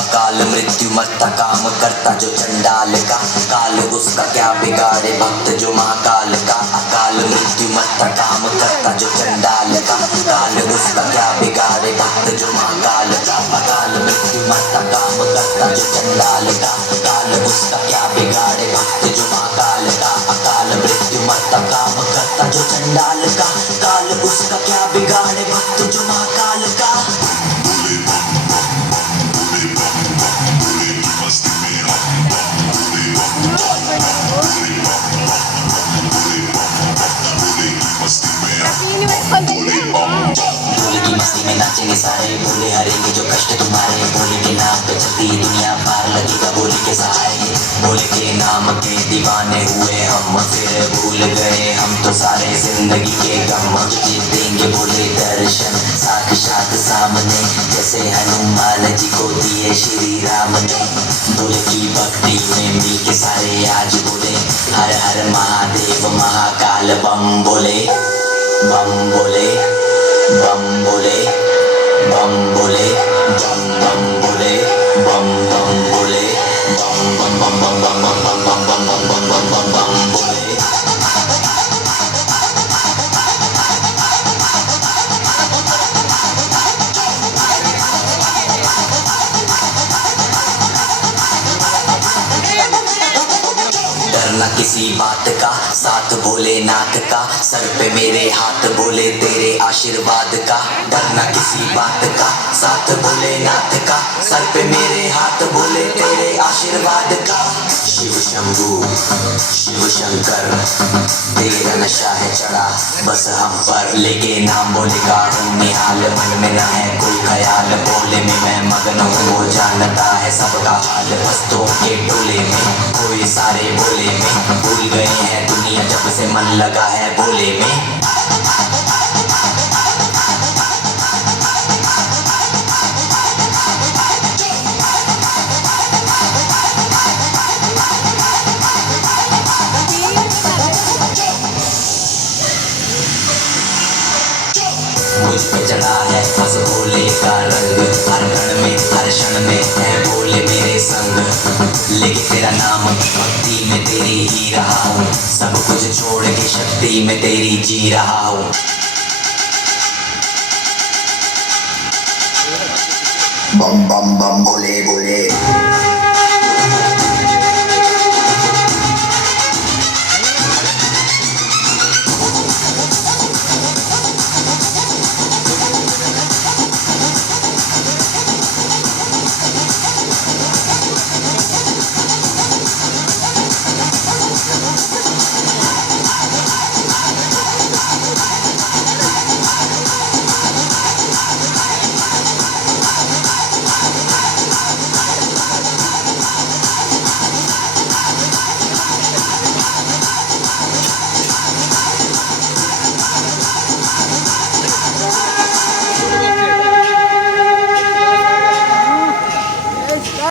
अकाल मृत्यु मरता काम करता जो चंडाल का, काल उसका क्या बिगाड़े भक्त जो महाकाल का। अकाल मृत्यु मरता काम करता जो चंडाल का, काल उसका क्या बिगाड़े भक्त जो महाकाल का। अकाल मृत्यु मरता काम करता जो चंडाल का, काल उसका क्या बिगाड़े भक्त जो महाकाल का। अकाल मृत्यु मरता काम करता जो चंडाल का, काल उसका क्या बिगाड़े भक्त जो महाकाल का। भोले की मस्ती में नाचेंगे सारे, भोले हरेंगे जो कष्ट तुम्हारे। भोले के नाम पे चलती दुनिया पार लगेगा भोले के सहारे। भोले के नाम के दीवाने हुए हम, फिर भूल गए हम तो सारे जिंदगी के गम। जीत देंगे भोले दर्शन साक्षात सामने, जैसे हनुमान जी को दिए श्री राम ने। भोले की भक्ति में मिल के सारे आज बोले, हर हर महादेव महाकाल बम बोले। बम बोले, बम बोले, बम बोले, बम बम बोले, बम बम बोले, बम बम बम बम बम बम बम बम बम बम बम बम बम बोले। डरना किसी बात का, साथ भोलेनाथ का, सर पे मेरे हाथ बोले तेरे आशीर्वाद का। डरना किसी बात का, साथ भोलेनाथ का, सर पे मेरे हाथ बोले तेरे आशीर्वाद का। शिव शंभू शिव शंकर तेरा नशा है चढ़ा बस हम पर, लेके नाम बोले का हूँ निहाल। मन में ना है कोई ख्याल, भोले में मैं मगन हूँ, वो जानता है सबका हाल। भक्तों के टोले में कोई सारे भोले में, भूल गए हैं दुनिया जब से मन लगा है भोले में। मुझ पे चढ़ा है बस भोले का रंग, हर कण में हर क्षण में है भोले मेरे संग। लेके तेरा नाम भक्ति में तेरी ही रहा हूँ, सब कुछ छोड़ के शक्ति में तेरी जी रहा हूँ। बम बम बम बोले बोले,